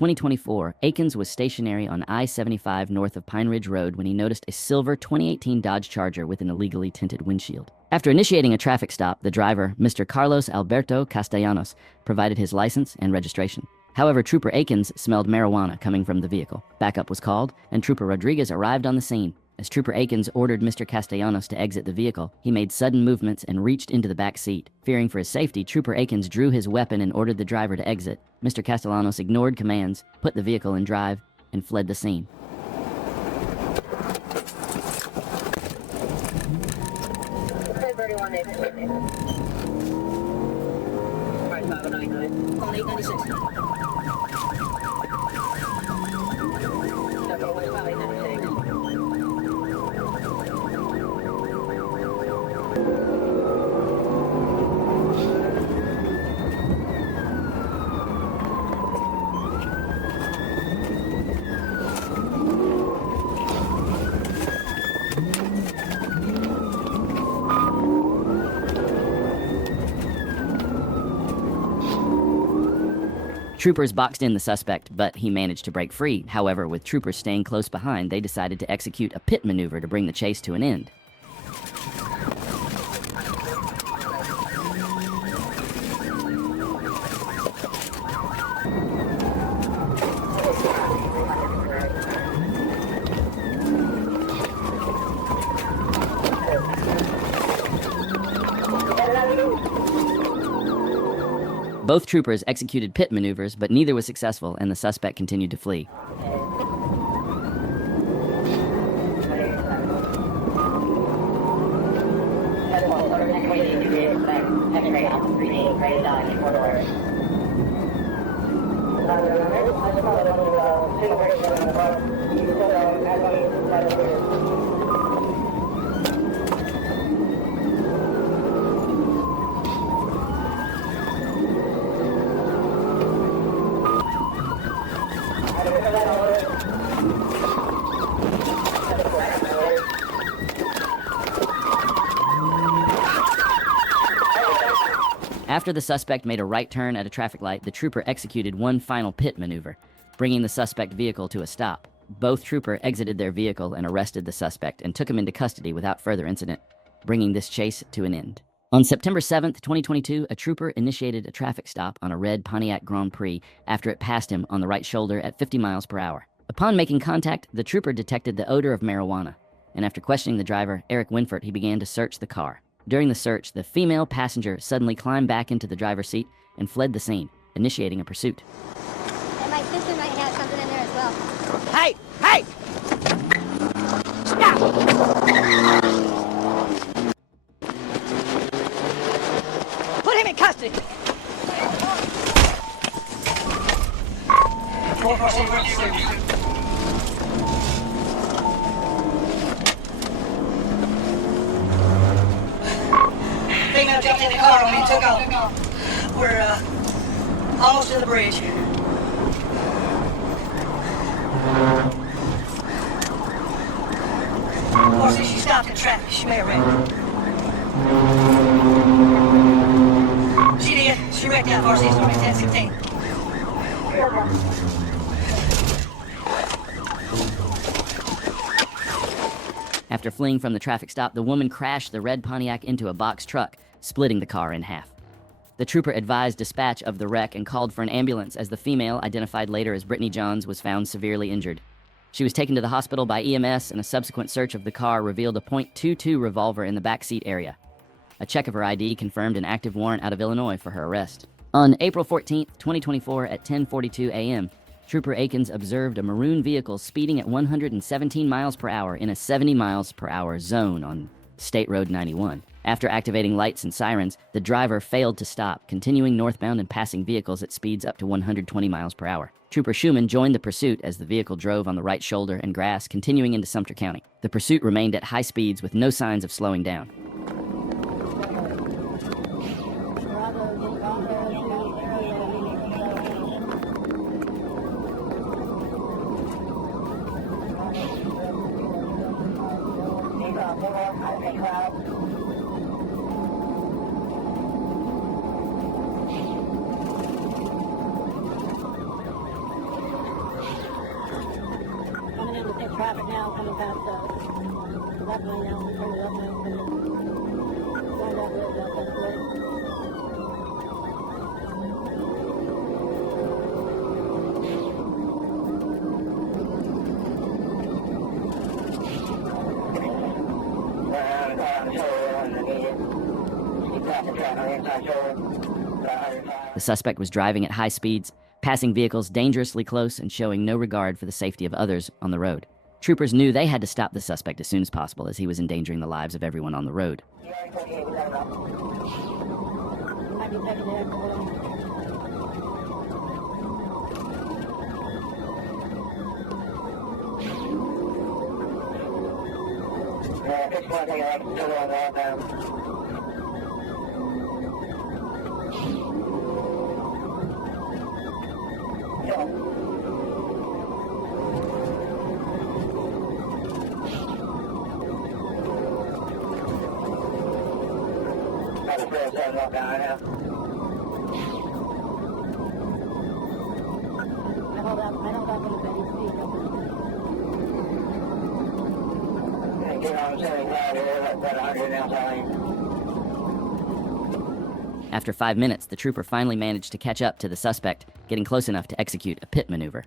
2024, Akins was stationary on I-75 north of Pine Ridge Road when he noticed a silver 2018 Dodge Charger with an illegally tinted windshield. After initiating a traffic stop, the driver, Mr. Carlos Alberto Castellanos, provided his license and registration. However, Trooper Akins smelled marijuana coming from the vehicle. Backup was called, and Trooper Rodriguez arrived on the scene. As Trooper Akins ordered Mr. Castellanos to exit the vehicle, he made sudden movements and reached into the back seat. Fearing for his safety, Trooper Akins drew his weapon and ordered the driver to exit. Mr. Castellanos ignored commands, put the vehicle in drive, and fled the scene. Troopers boxed in the suspect, but he managed to break free. However, with troopers staying close behind, they decided to execute a pit maneuver to bring the chase to an end. Both troopers executed pit maneuvers, but neither was successful, and the suspect continued to flee. After the suspect made a right turn at a traffic light, the trooper executed one final pit maneuver, bringing the suspect vehicle to a stop. Both troopers exited their vehicle and arrested the suspect and took him into custody without further incident, bringing this chase to an end. On September 7th, 2022, a trooper initiated a traffic stop on a red Pontiac Grand Prix after it passed him on the right shoulder at 50 miles per hour. Upon making contact, the trooper detected the odor of marijuana, and after questioning the driver, Eric Winfort, he began to search the car. During the search, the female passenger suddenly climbed back into the driver's seat and fled the scene, initiating a pursuit. And my sister might have something in there as well. Hey! Hey! Stop! Put him in custody! Female jumped in the car when we took off. We're almost to the bridge. Marcy, she stopped in traffic. She may have wrecked. She did. She wrecked out Marcy. It's only 10:16. After fleeing from the traffic stop, the woman crashed the red Pontiac into a box truck, splitting the car in half. The trooper advised dispatch of the wreck and called for an ambulance as the female, identified later as Brittany Johns, was found severely injured. She was taken to the hospital by EMS, and a subsequent search of the car revealed a .22 revolver in the backseat area. A check of her ID confirmed an active warrant out of Illinois for her arrest. On April 14, 2024 at 10:42 a.m., Trooper Akins observed a maroon vehicle speeding at 117 miles per hour in a 70 miles per hour zone on State Road 91. After activating lights and sirens, the driver failed to stop, continuing northbound and passing vehicles at speeds up to 120 miles per hour. Trooper Schumann joined the pursuit as the vehicle drove on the right shoulder and grass, continuing into Sumter County. The pursuit remained at high speeds with no signs of slowing down. traffic now coming past the left lane now. We turn it up now. Going that way, left that way. The suspect was driving at high speeds, passing vehicles dangerously close and showing no regard for the safety of others on the road. Troopers knew they had to stop the suspect as soon as possible, as he was endangering the lives of everyone on the road. After 5 minutes, the trooper finally managed to catch up to the suspect, getting close enough to execute a pit maneuver.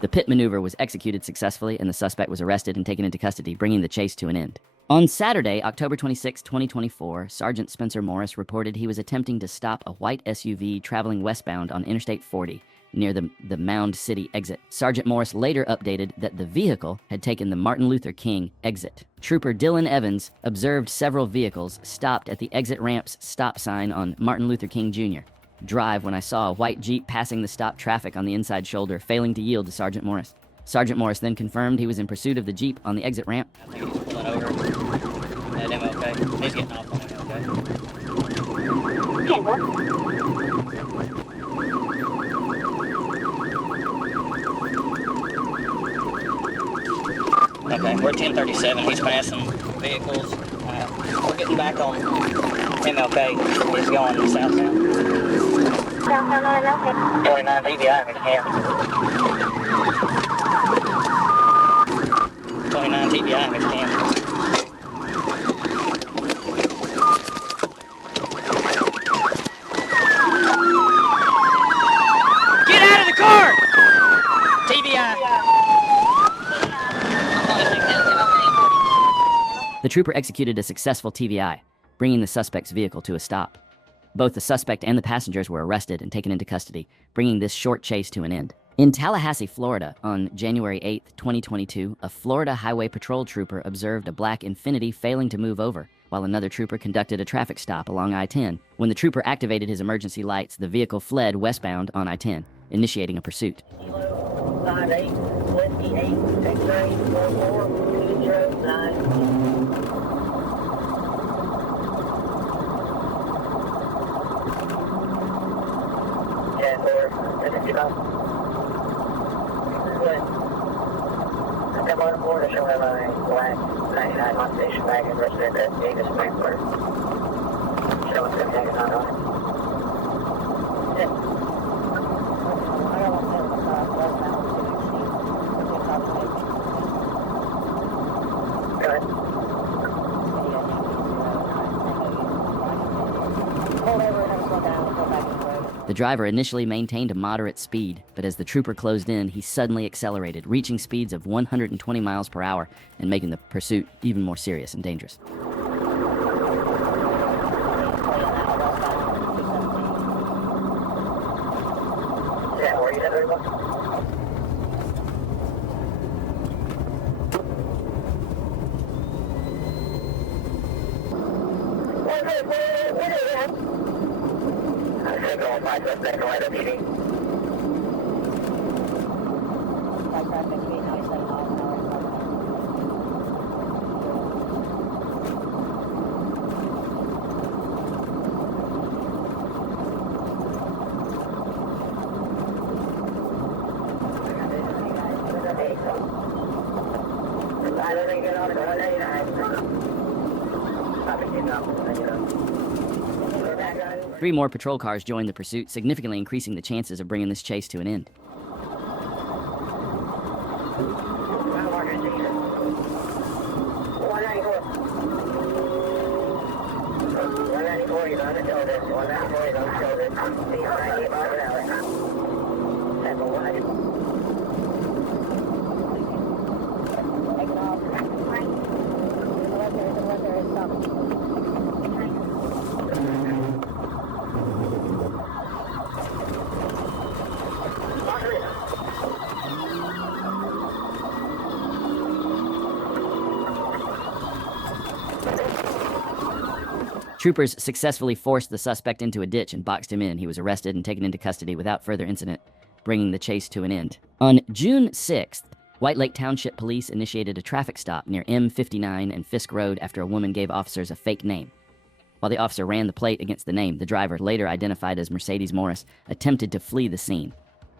The pit maneuver was executed successfully, and the suspect was arrested and taken into custody, bringing the chase to an end. On Saturday, October 26, 2024, Sergeant Spencer Morris reported he was attempting to stop a white SUV traveling westbound on Interstate 40 near the Mound City exit. Sergeant Morris later updated that the vehicle had taken the Martin Luther King exit. Trooper Dylan Evans observed several vehicles stopped at the exit ramp's stop sign on Martin Luther King Jr. Drive when I saw a white Jeep passing the stopped traffic on the inside shoulder, failing to yield to Sergeant Morris. Sergeant Morris then confirmed he was in pursuit of the Jeep on the exit ramp. I think he's pulling over at MLK. He's getting off on Okay, we're 1037. He's passing vehicles. We're getting back on MLK. He's going southbound. 29 DVI if you can. 29 TBI if you can. Get out of the car! TBI. The trooper executed a successful TVI, bringing the suspect's vehicle to a stop. Both the suspect and the passengers were arrested and taken into custody, bringing this short chase to an end. In Tallahassee, Florida, on January 8, 2022, a Florida Highway Patrol trooper observed a black Infiniti failing to move over, while another trooper conducted a traffic stop along I-10. When the trooper activated his emergency lights, the vehicle fled westbound on I-10, initiating a pursuit. 58, Whiskey 8, X-ray, 44, 20, 9. I come on board to show him a black 99 on station wagon resident at Davis Frankfurt. Show us him hanging on it. Go ahead. Hold over and have a slow down and go back to the road. The driver initially maintained a moderate speed, but as the trooper closed in, he suddenly accelerated, reaching speeds of 120 miles per hour and making the pursuit even more serious and dangerous. Yeah, where are you at, everyone? Where 5 suspect, no light OPD. By traffic, 397 miles an hour. I don't think you're on the 189. 3 more patrol cars joined the pursuit, significantly increasing the chances of bringing this chase to an end. 194, you're on the shoulder. 194, you're on the shoulder. 198 miles an hour. 7-1. Take it off. There's a left there, stop. Troopers successfully forced the suspect into a ditch and boxed him in. He was arrested and taken into custody without further incident, bringing the chase to an end. On June 6th, White Lake Township Police initiated a traffic stop near M59 and Fisk Road after a woman gave officers a fake name. While the officer ran the plate against the name, the driver, later identified as Mercedes Morris, attempted to flee the scene.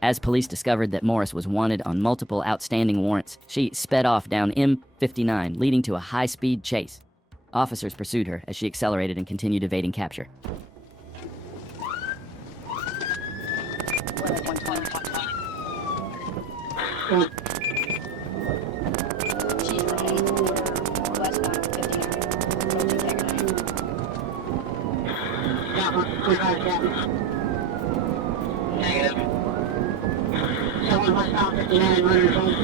As police discovered that Morris was wanted on multiple outstanding warrants, she sped off down M59, leading to a high-speed chase. Officers pursued her as she accelerated and continued evading capture. She's right. Westbound 59. Don't you take her Negative. Someone westbound 59 running home.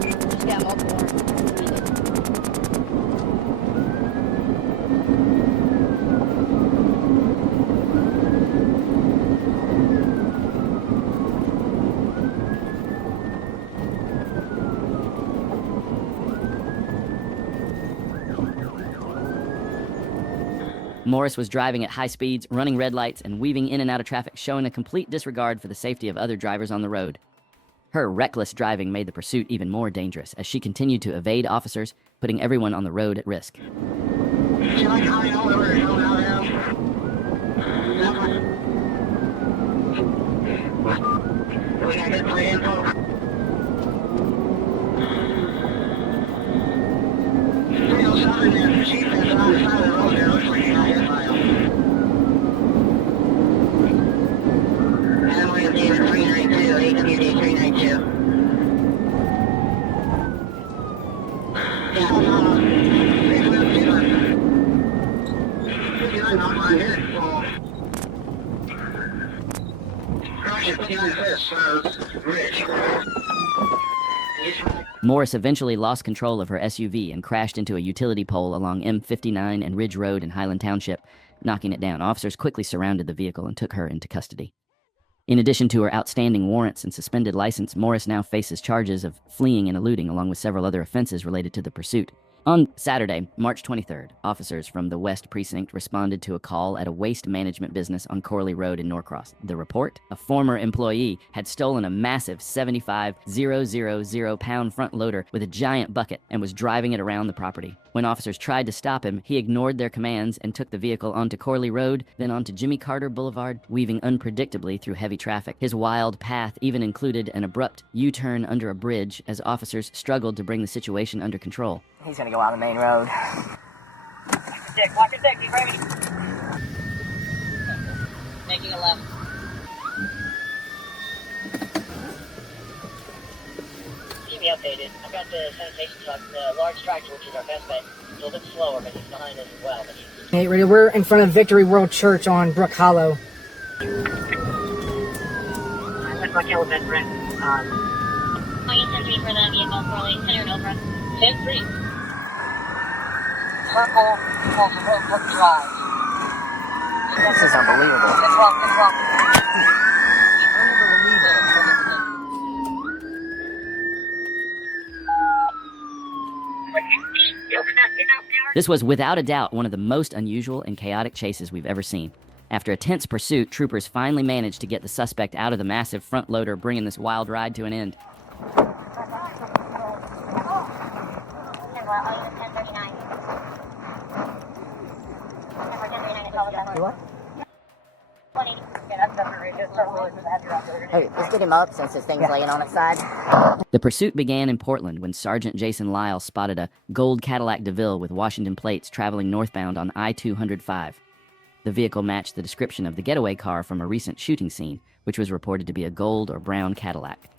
She's got multiple warrants. Morris was driving at high speeds, running red lights, and weaving in and out of traffic, showing a complete disregard for the safety of other drivers on the road. Her reckless driving made the pursuit even more dangerous as she continued to evade officers, putting everyone on the road at risk. Morris eventually lost control of her SUV and crashed into a utility pole along M59 and Ridge Road in Highland Township, knocking it down. Officers quickly surrounded the vehicle and took her into custody. In addition to her outstanding warrants and suspended license, Morris now faces charges of fleeing and eluding, along with several other offenses related to the pursuit. On Saturday, March 23rd, officers from the West Precinct responded to a call at a waste management business on Corley Road in Norcross. The report? A former employee had stolen a massive 75,000-pound front loader with a giant bucket and was driving it around the property. When officers tried to stop him, he ignored their commands and took the vehicle onto Corley Road, then onto Jimmy Carter Boulevard, weaving unpredictably through heavy traffic. His wild path even included an abrupt U-turn under a bridge as officers struggled to bring the situation under control. He's gonna go out the main road. Lock your dick, you ready? Making a left. Keep me updated. I've got the sanitation truck, the large tractor, which is our best bet. It's a little bit slower, but he's behind us as well. But he's... Hey, ready? We're in front of Victory World Church on Brook Hollow. That's my killer best friend. I'll use 10-3 for the vehicle, Corley. Center and over. 10-3. Circle, close the road, quick drive. This is unbelievable. It's wrong, it's wrong. This was without a doubt one of the most unusual and chaotic chases we've ever seen. After a tense pursuit, troopers finally managed to get the suspect out of the massive front loader, bringing this wild ride to an end. Hey, let's get him up since this thing's laying on its side. The pursuit began in Portland when Sergeant Jason Lyle spotted a gold Cadillac DeVille with Washington plates traveling northbound on I-205. The vehicle matched the description of the getaway car from a recent shooting scene, which was reported to be a gold or brown Cadillac.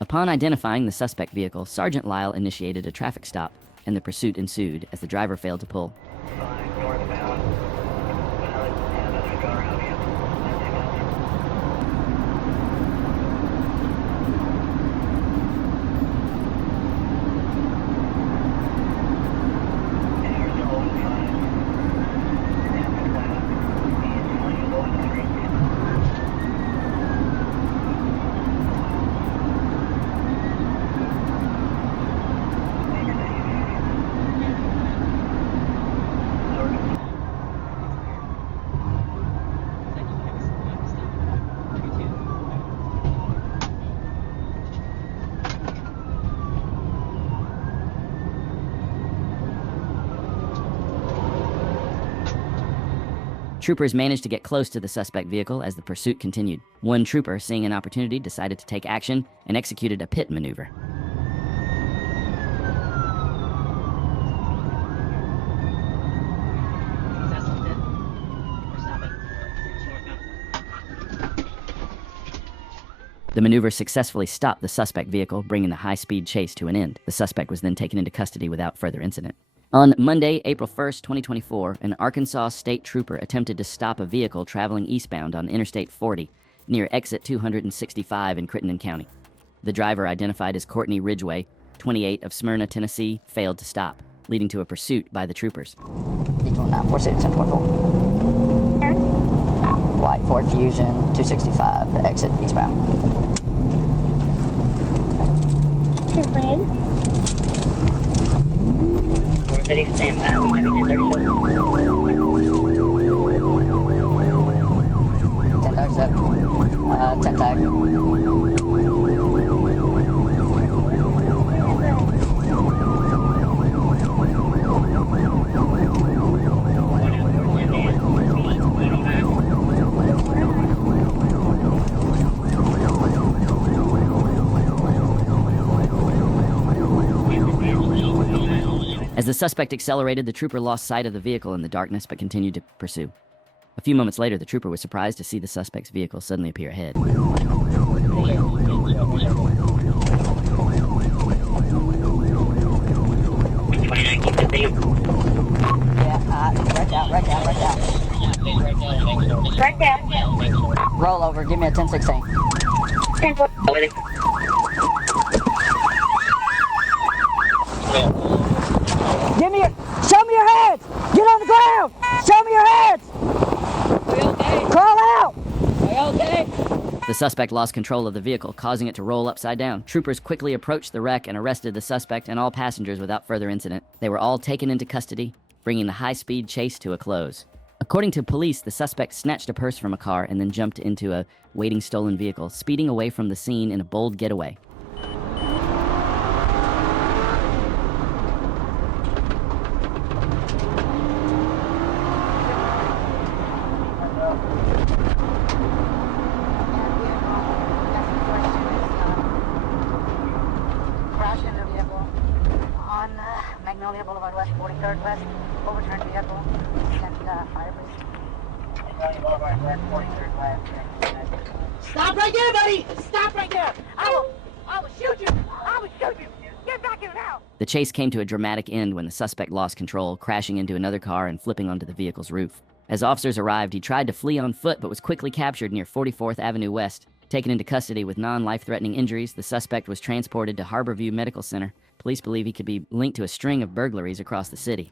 Upon identifying the suspect vehicle, Sergeant Lyle initiated a traffic stop, and the pursuit ensued as the driver failed to pull. Troopers managed to get close to the suspect vehicle as the pursuit continued. One trooper, seeing an opportunity, decided to take action and executed a pit maneuver. The maneuver successfully stopped the suspect vehicle, bringing the high-speed chase to an end. The suspect was then taken into custody without further incident. On Monday, April 1st, 2024, an Arkansas state trooper attempted to stop a vehicle traveling eastbound on Interstate 40 near exit 265 in Crittenden County. The driver, identified as Courtney Ridgway, 28, of Smyrna, Tennessee, failed to stop, leading to a pursuit by the troopers. White Ford Fusion, 265, exit eastbound. City standbound. 10 tags up. 10 tag. As the suspect accelerated, the trooper lost sight of the vehicle in the darkness but continued to pursue. A few moments later, the trooper was surprised to see the suspect's vehicle suddenly appear ahead. Yeah, right down. Roll over, give me a 10-16. Show me your heads! Get on the ground! Show me your heads! We okay? Crawl out! We okay? The suspect lost control of the vehicle, causing it to roll upside down. Troopers quickly approached the wreck and arrested the suspect and all passengers without further incident. They were all taken into custody, bringing the high-speed chase to a close. According to police, the suspect snatched a purse from a car and then jumped into a waiting stolen vehicle, speeding away from the scene in a bold getaway. On Magnolia Boulevard West, 43rd West, overturned vehicle, sent fire police. Magnolia Boulevard West, 43rd West. Stop right there, buddy! Stop right there! I will shoot you! I will shoot you! Get back here now! The chase came to a dramatic end when the suspect lost control, crashing into another car and flipping onto the vehicle's roof. As officers arrived, he tried to flee on foot but was quickly captured near 44th Avenue West. Taken into custody with non-life-threatening injuries, the suspect was transported to Harborview Medical Center. Police believe he could be linked to a string of burglaries across the city.